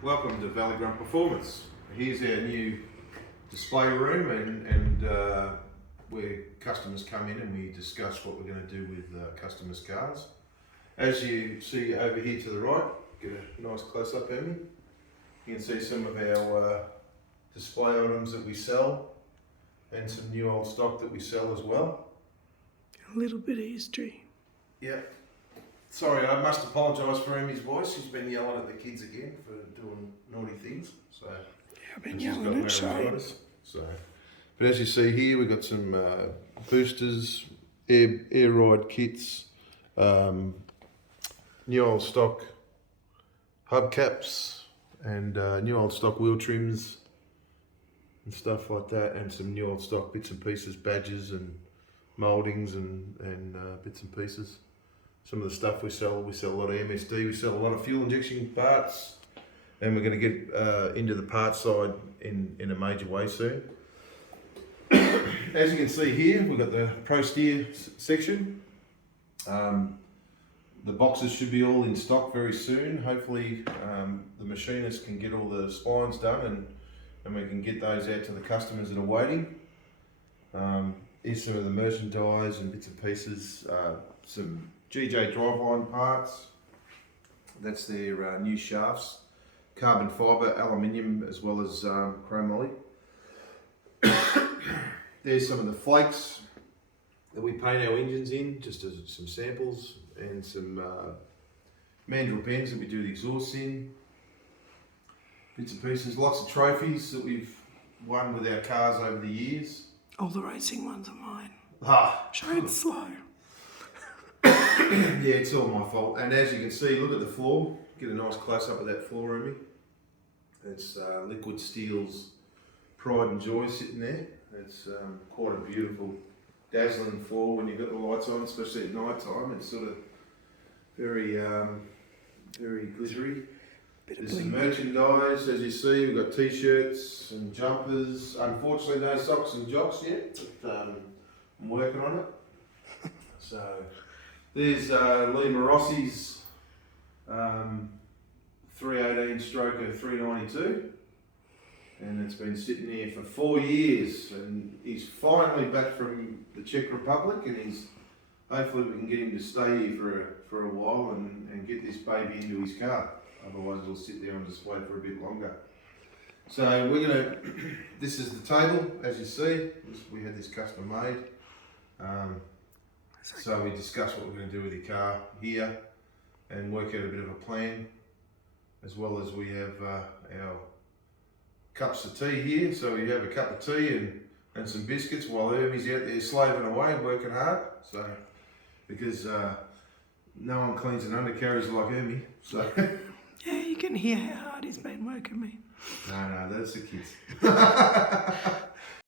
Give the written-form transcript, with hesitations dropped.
Welcome to Valigrunt Performance. Here's our new display room and where customers come in and we discuss what we're going to do with customers' cars. As you see over here to the right, get a nice close-up of me. You can see some of our display items that we sell and some new old stock that we sell as well. A little bit of history. Yeah. Sorry, I must apologise for Amy's voice. She's been yelling at the kids again for doing naughty things. So Yeah, I've been and she's got yelling at Shane. laryngitis. But as you see here, we've got some boosters, air ride kits, new old stock hubcaps, and new old stock wheel trims and stuff like that, and some new old stock bits and pieces, badges and mouldings and bits and pieces. Some of the stuff we sell a lot of MSD, we sell a lot of fuel injection parts, and we're going to get into the parts side in a major way soon. As you can see here, we've got the Pro Steer section. The boxes should be all in stock very soon. Hopefully the machinist can get all the spines done and we can get those out to the customers that are waiting. Here's some of the merchandise and bits and pieces, some GJ driveline parts. That's their new shafts, carbon fibre, aluminium, as well as chromoly. There's some of the flakes that we paint our engines in, just as some samples, and some mandrel pens that we do the exhausts in. Bits and pieces, lots of trophies that we've won with our cars over the years. All the racing ones are mine. Shane's slow. Yeah, it's all my fault. And as you can see, look at the floor. Get a nice close up of that floor, Remy. It's Liquid Steel's pride and joy sitting there. It's quite a beautiful, dazzling floor when you've got the lights on, especially at night time. It's sort of very, very glittery. There's some merchandise, as you see. We've got t-shirts and jumpers. Unfortunately, no socks and jocks yet, but I'm working on it. So there's Lee Morossi's 318 stroker 392, and it's been sitting here for 4 years, and he's finally back from the Czech Republic, and hopefully we can get him to stay here for a while and get this baby into his car. Otherwise it'll sit there on display for a bit longer. So this is the table, as you see. We had this custom made. So we discussed what we're going to do with your car here and work out a bit of a plan, as well as we have our cups of tea here. So we have a cup of tea and some biscuits while Hermie's out there slaving away, working hard. So because no one cleans an undercarriage like Hermie. So Yeah, you can hear how hard he's been working me. no, that's the kids.